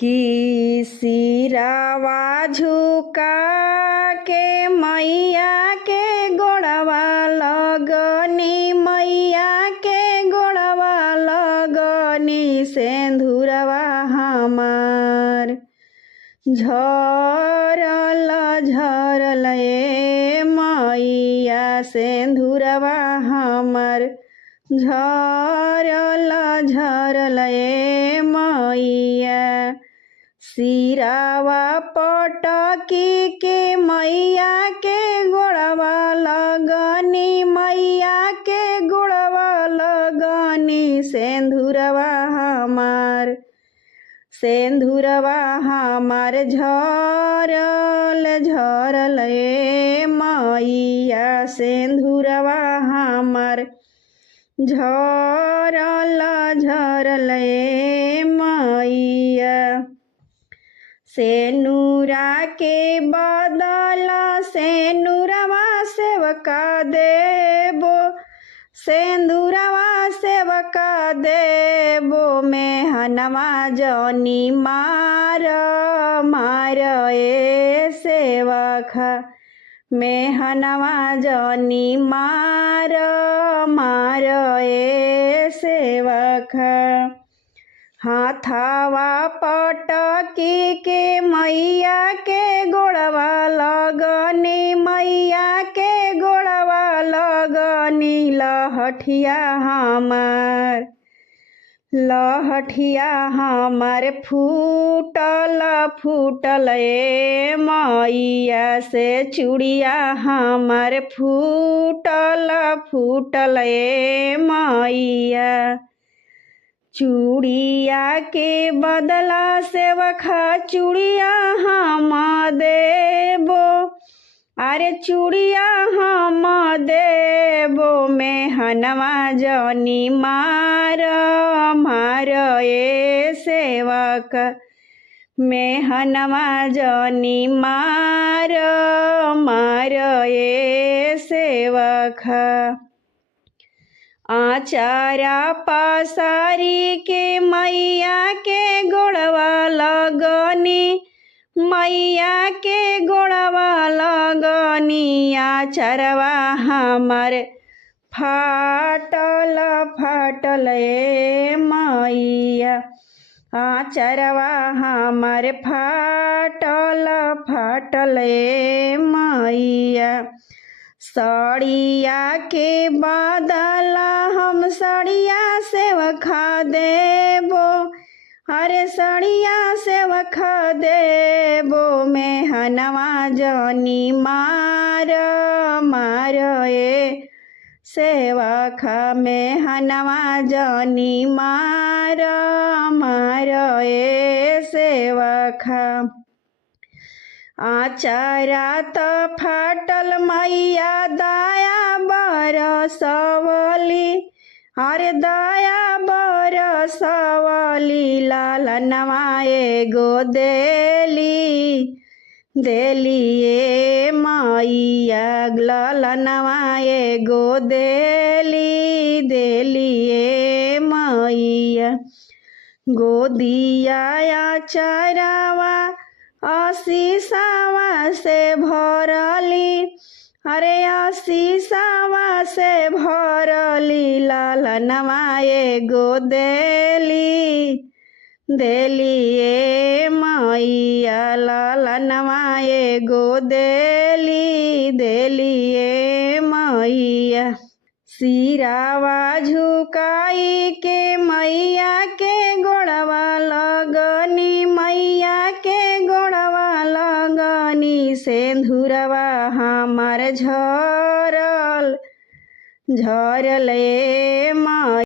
कि सिरावा झुका के मैया के गोड़वा लगनी, मैया के गोड़वा लगनी। सेंधुरवा हमार झरल झरल ए मैया, सेंधुरवा हमार झरल झरल ए मैया। सिरावा पटकी के मैया के गोड़वा लगनी, मैया के गोड़वा लगनी। सेंधुरवा हमार सेंधुरवा हमार झरल झरल ए मैया, सेंधुरवा हमार झरल झरल ए मैया। सेनुरा के बदला सेनुरवा सेवका देबो, सेंधुरवा सेवका देबो। मेहनवा जनी मार मार ए सेवका, मेहनवा जनी मार मार ए सेवका। हाथावा पटकी के मैया के गोड़वा लगनी, मैया के गोड़वा लगनी। लहठिया हमार लहठिया हमार फूटल फूटल ए मैया, से चूड़िया हमार फूटल फूटल ए मैया। चूड़िया के बदला सेवका चूड़िया हम देबो, अरे चूड़िया हम देबो। मेहनवा जनी मार मार ए सेवका, मेहनवा जनी मार मार ए सेवका। आचारा पसारी के मैया के गोड़वा लगनी, मैया के गोड़वा लगनी। आचरवा हमार फाटल फाटल ए मैया, आचरवा हमार फाटल फाटल ए मैया। सड़िया के बदला हम सड़िया सेवका देबो, अरे सड़िया सेवका देबो। मेहनवा जनी मार मार ए सेवका, मेहनवा जनी मार मार ए सेवका। आचारा त फाटल मैया दया बरसवली, अरे दया बरसवली। लालनवा एगो देली देली ए मैया, लालनवा एगो देली देली ए मैया। गोदिया आचरवा आशीषवा से भरली, अरे आशीषवा से भरली। लालनवा एगो देली देली ए मैया, लालनवा एगो देली देली ए मैया। सिरावा झुकाई के मैया के गोड़वा लगनी, मैया के गोड़वा लगनी। सेंधुरवा हमार झरल झरल ए मैया।